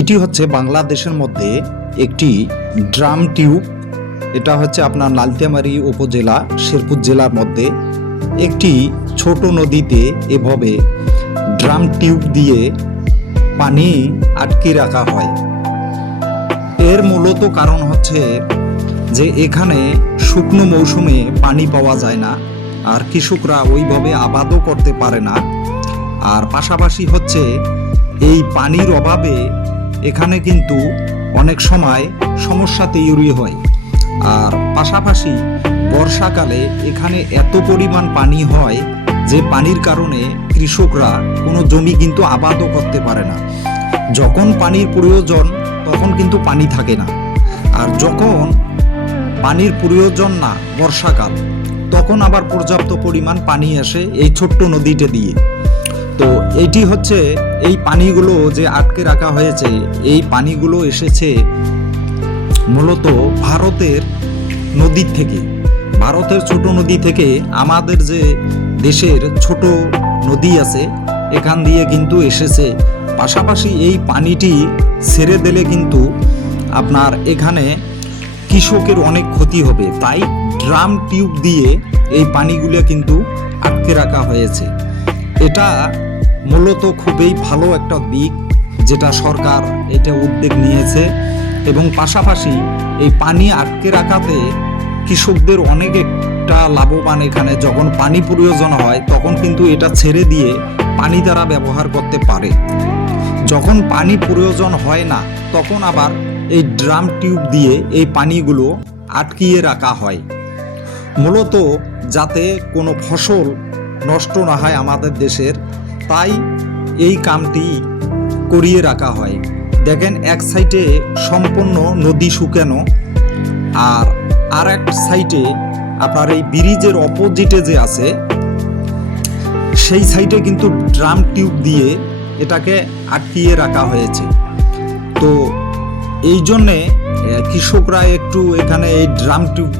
এটি হচ্ছে বাংলাদেশের মধ্যে একটি ড্রাম টিউব। এটা হচ্ছে আপনার লালতিয়ামারী উপজেলা শেরপুর জেলার মধ্যে একটি ছোট নদীতে এভাবে ড্রাম টিউব দিয়ে পানি আটকে রাখা হয়। এর মূলত কারণ হচ্ছে যে এখানে শুকনো মৌসুমে পানি পাওয়া যায় না, আর কৃষকরা ওইভাবে আবাদও করতে পারে না। আর পাশাপাশি হচ্ছে এই পানির অভাবে এখানে কিন্তু অনেক সময় সমস্যা তৈরি হয়। আর পাশাপাশি বর্ষাকালে এখানে এত পরিমাণ পানি হয় যে পানির কারণে কৃষকরা কোনো জমি কিন্তু আবাদও করতে পারে না। যখন পানির প্রয়োজন তখন কিন্তু পানি থাকে না, আর যখন পানির প্রয়োজন না বর্ষাকাল, তখন আবার পর্যাপ্ত পরিমাণ পানি আসে এই ছোট্ট নদীটা দিয়ে। তো এটি হচ্ছে এই পানিগুলো যে আটকে রাখা হয়েছে, এই পানিগুলো এসেছে মূলত ভারতের নদী থেকে, ভারতের ছোট নদী থেকে। আমাদের যে দেশের ছোট নদী আছে এখান দিয়ে কিন্তু এসেছে। পাশাপাশি এই পানিটি ছেড়ে দিলে কিন্তু আপনার এখানে কৃষকের অনেক ক্ষতি হবে, তাই ড্রাম টিউব দিয়ে এই পানিগুলো কিন্তু আটকে রাখা হয়েছে। এটা মূলত খুবই ভালো একটা দিক, যেটা সরকার এটা উদ্যোগ নিয়েছে। এবং পাশাপাশি এই পানি আটকে রাখাতে কৃষকদের অনেক একটা লাভবান। এখানে যখন পানি প্রয়োজন হয় তখন কিন্তু এটা ছেড়ে দিয়ে পানি দ্বারা ব্যবহার করতে পারে। যখন পানি প্রয়োজন হয় না তখন আবার এই ড্রাম টিউব দিয়ে এই পানিগুলো আটকিয়ে রাখা হয়, মূলত যাতে কোনো ফসল নষ্ট না হয় আমাদের দেশের। তাই এই কামটি করিয়ে রাখা হয়। দেখেন এক সাইডে সম্পূর্ণ নদী শুকানো, আর এক সাইডে আপনার এই ব্রিজের অপোজিটে যে আছে সেই সাইডে কিন্তু ড্রাম টিউব দিয়ে এটাকে আটকিয়ে রাখা হয়েছে। তো এই জন্যে কৃষকরা একটু এখানে এই ড্রাম টিউব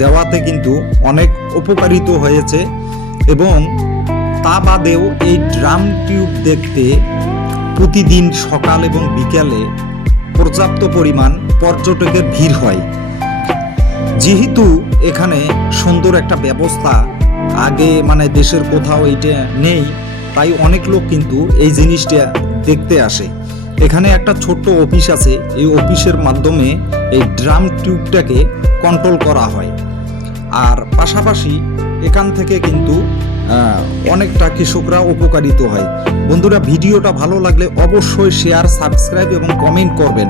দেওয়াতে কিন্তু অনেক উপকারিত হয়েছে। এবং তা বাদেও এই ড্রাম টিউব দেখতে প্রতিদিন সকাল এবং বিকেলে পর্যাপ্ত পরিমাণ পর্যটকের ভিড় হয়। যেহেতু এখানে সুন্দর একটা ব্যবস্থা আগে মানে দেশের কোথাও এইটা নেই, তাই অনেক লোক কিন্তু এই জিনিসটা দেখতে আসে। এখানে একটা ছোট্ট অফিস আছে, এই অফিসের মাধ্যমে এই ড্রাম টিউবটাকে কন্ট্রোল করা হয়। আর পাশাপাশি এখান থেকে কিন্তু অনেকটা কৃষকরা উপকারিত হয়। বন্ধুরা, ভিডিওটা ভালো লাগলে অবশ্যই শেয়ার, সাবস্ক্রাইব এবং কমেন্ট করবেন।